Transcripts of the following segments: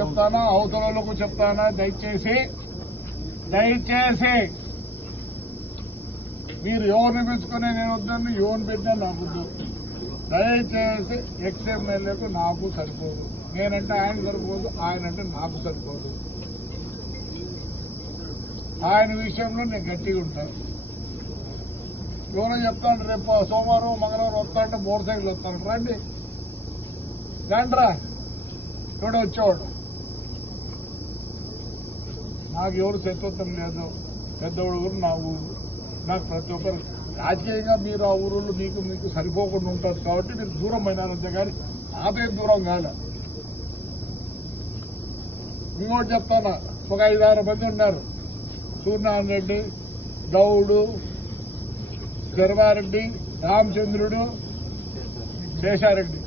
చెప్తానా, అవతలకు చెప్తానా, దయచేసి మీరు ఎవరిని పిలుచుకునే నేను వద్దని, ఎవరిని పెట్టినా నాకు వద్దు. దయచేసి ఎక్స్ఎమ్మెల్యేకు నాకు సరిపోదు. నేనంటే ఆయన సరిపోదు, ఆయనంటే నాకు సరిపోదు. ఆయన విషయంలో నేను గట్టిగా ఉంటాను. ఎవరో చెప్తాను రేపు సోమవారం మంగళవారం వస్తాంటే మోటార్ సైకిల్ వస్తాను, రండి రా ఎవడో వచ్చేవాడు. నాకు ఎవరు శత్రుత్వం లేదు. పెద్ద ఊరు నా ఊరు. నాకు ప్రతి ఒక్కరు రాజకీయంగా మీరు ఆ ఊరులో మీకు సరిపోకుండా ఉంటారు కాబట్టి మీరు దూరం అయినారంతే కానీ నాతో దూరం కాలే. ఇంకోటి చెప్తానా, ఒక 5-6 మంది ఉన్నారు. సూర్యనారాయణ రెడ్డి, గౌడు, గర్వారెడ్డి, రామచంద్రుడు, శేషారెడ్డి.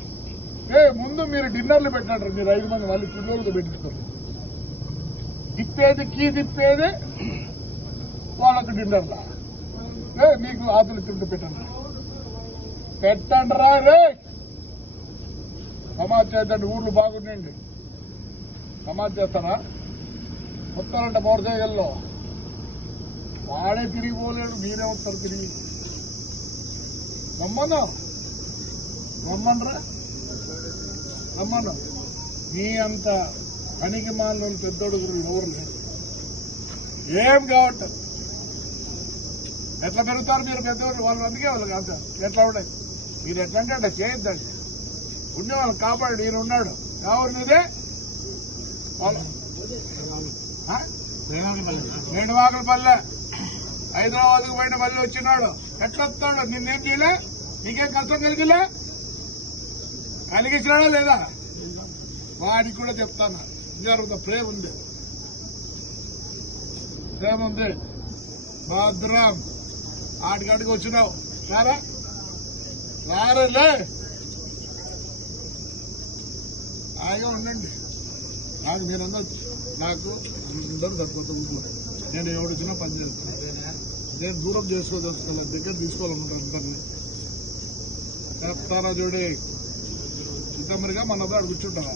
ముందు మీరు డిన్నర్లు పెట్టండి. మీరు 5 మంది మళ్ళీ పిల్లలతో పెట్టిస్తారు. తిప్పేది వాళ్ళకు డిన్నర్లా. మీకు ఆతులు తింటూ పెట్టండి రా రే. సమాజ్ చేద్దండి, ఊర్లు బాగుండండి. సమాజ్ చేస్తారా? వస్తారంట మోటార్ సైకిల్లో. వాడే తిరిగిపోలేడు, మీరే వస్తారు తిరిగి. రమ్మనరా మీ అంత పనికి మాలిన పెద్దోడుగురు ఎవరు లేదు. ఏం కావట్లేదు. ఎట్లా పెరుగుతారు మీరు పెద్దవాళ్ళు? వాళ్ళు అందుకే వాళ్ళు కాదు. ఎట్లా ఉన్నాయి మీరు ఎట్లంటే అట్లా చేయొద్దండి. ఉండే వాళ్ళు కాపాడు. ఈయన ఉన్నాడు కావనిదే వేణువాకలపల్లె హైదరాబాద్కు పోయిన మళ్ళీ వచ్చినాడు. ఎట్లా వస్తాడు? నిన్నేం చేయలే? నీకేం కష్టం కలిగించినాడా లేదా? వాడికి కూడా చెప్తాను, జరుగుతా ప్రేమ ఉంది. భద్రం ఆడికాడికి వచ్చినావు. రారేలే, హాయిగా ఉండండి. మీరందరూ నాకు అందరూ సరిపోతుంది. నేను ఎవడిచ్చినా పని చేస్తాను. నేను దూరం చేసుకోదలుచుకోవాలి, దగ్గర తీసుకోవాలనుకుంటాను అందరినీ. చెప్తారా చూడి, చిత్తమరిగా మన అబ్బాయి కూర్చుంటావా?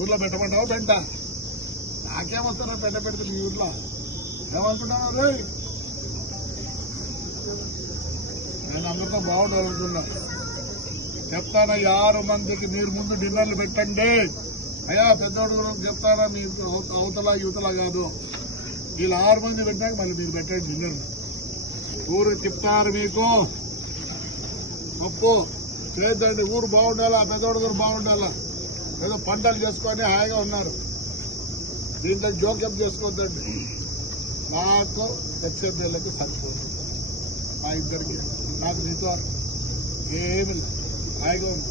ఊర్లో పెట్టమంటావా? పెంట నాకేమొస్తారా? పెడితే మీ ఊర్లో ఏమనుకుంటావు రే? నేను అందరితో బాగుండాలనుకున్నా. చెప్తానా, 6 మందికి మీరు ముందు డిన్నర్లు పెట్టండి. అయ్యా పెద్దోడు చెప్తారా, మీరు అవతల యువతలా కాదు. వీళ్ళు 6 మంది పెట్టాక మళ్ళీ మీరు పెట్టండి డిన్నర్. ఊరు చెప్తారు మీకు గొప్ప చేద్దండి. ఊరు బాగుండాలా, పెద్దోడు గారు బాగుండాలా. ఏదో పంటలు చేసుకొని హాయిగా ఉన్నారు. దీంట్లో జోక్యం చేసుకోవద్దండి. నాకు ఎక్స్ఎమ్మెల్యేలకు సరిపోతుంది. మా ఇద్దరికి నాకు నీతో ఏమి లేదు. హాయిగా ఉంది.